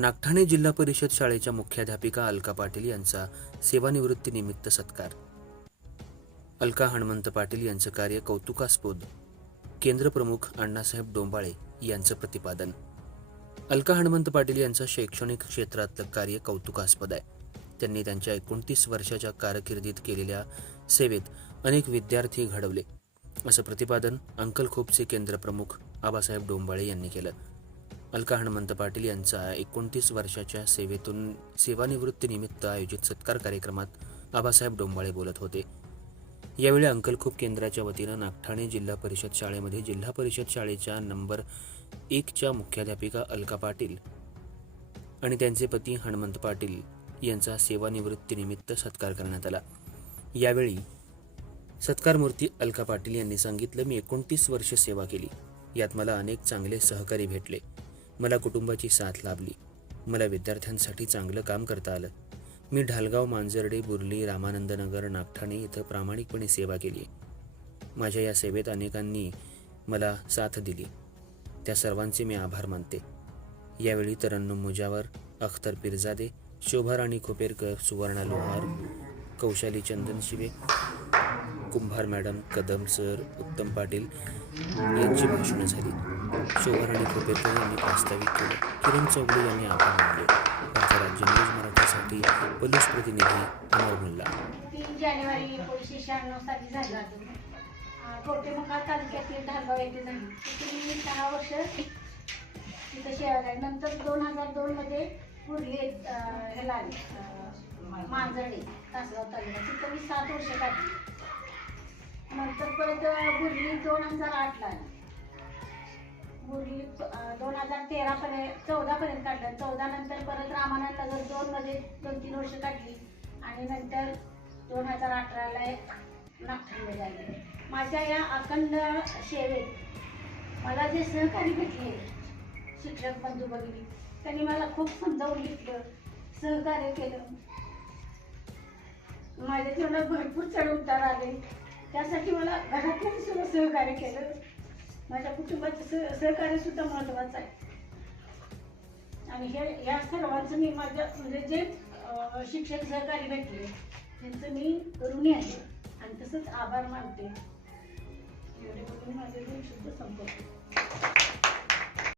नागठाणे जिल्हा परिषद शाळेच्या मुख्याध्यापिका अलका पाटील यांचा सेवानिवृत्तीनिमित्त सत्कार. अलका हणमंत पाटील यांचं कार्य कौतुकास्पद, केंद्रप्रमुख अण्णासाहेब डोंबाळे यांचं प्रतिपादन. अलका हणमंत पाटील यांचं शैक्षणिक क्षेत्रातलं कार्य कौतुकास्पद आहे. त्यांनी त्यांच्या 29 वर्षाच्या कारकिर्दीत केलेल्या सेवेत अनेक विद्यार्थी घडवले, असं प्रतिपादन अंकलखोपचे केंद्रप्रमुख आबासाहेब डोंबाळे यांनी केलं. अलका हणमंत पाटील यांचा 29 वर्षाच्या सेवेतून सेवानिवृत्तीनिमित्त आयोजित सत्कार कार्यक्रमात आबासाहेब डोंबाळे बोलत होते. यावेळी अंकलखोप केंद्राच्या वतीनं नागठाणे जिल्हा परिषद शाळेमध्ये जिल्हा परिषद शाळेच्या नंबर 1च्या मुख्याध्यापिका अलका पाटील आणि त्यांचे पती हणमंत पाटील यांचा सेवानिवृत्तीनिमित्त सत्कार करण्यात आला. यावेळी सत्कारमूर्ती अलका पाटील यांनी सांगितलं, मी 29 वर्ष सेवा केली. यात मला अनेक चांगले सहकारी भेटले. मला कुटुंबाची साथ लाभली. मला विद्यार्थ्यांसाठी चांगलं काम करता आलं. मी ढालगाव, मांजर्डे, बुर्ली, रामानंदनगर, नागठाणे इथं प्रामाणिकपणे सेवा केली. माझ्या या सेवेत अनेकांनी मला साथ दिली. त्या सर्वांचे मी आभार मानते. यावेळी तरन्नुम मुजावर, अख्तर पिरजादे, शोभा राणी खोपेरकर, सुवर्णा लोहार, कौशाली चंदनशिवे, कुंभार मॅडम, कदम सर, उत्तम पाटील यांची भाषणं झाली. शोभा राणी खोपेरकर यांनी प्रास्ताविक केलं. किरण चौगले यांनी आभार मानले. राज्य न्यूज मराठीसाठी पोलीस प्रतिनिधी अमर मुल्ला. 3 जानेवारी 1996 साली झाला. कोटेमंगळ तालुक्यातील ढालगाव येथे झाली. तिथे मी 6 वर्ष तिथं सेवा केली. नंतर 2002 मध्ये बुर्ली ह्याला आली, मांजर्डे तासगाव तालुका, तिथं मी 7 वर्ष काढली. नंतर परत बुर्ली 2008 ला आली. बुर्ली 2013 पर्यंत 14 पर्यंत काढलं. 14 नंतर परत रामानंदनगर 2 मध्ये 2-3 वर्ष काढली आणि नंतर 2018ला नागठाणे आले. माझ्या या अखंड सेवेत मला जे सहकारी भेटले, शिक्षक बंधू भगिनी, त्यांनी मला खूप समजावून घेतलं, सहकार्य केलं. माझ्या जीवनात भरपूर चढ-उतार आले. त्यासाठी मला घरातून सुद्धा सहकार्य केलं. माझ्या कुटुंबाचं सहकार्य सुद्धा महत्त्वाचं आहे. आणि ह्या सर्वांचं मी माझ्या म्हणजे जे शिक्षक सहकारी भेटले त्यांचं मी ऋणी आहे आणि तसंच आभार मानते. एवढे बोलून माझे 2 शब्द संपवते.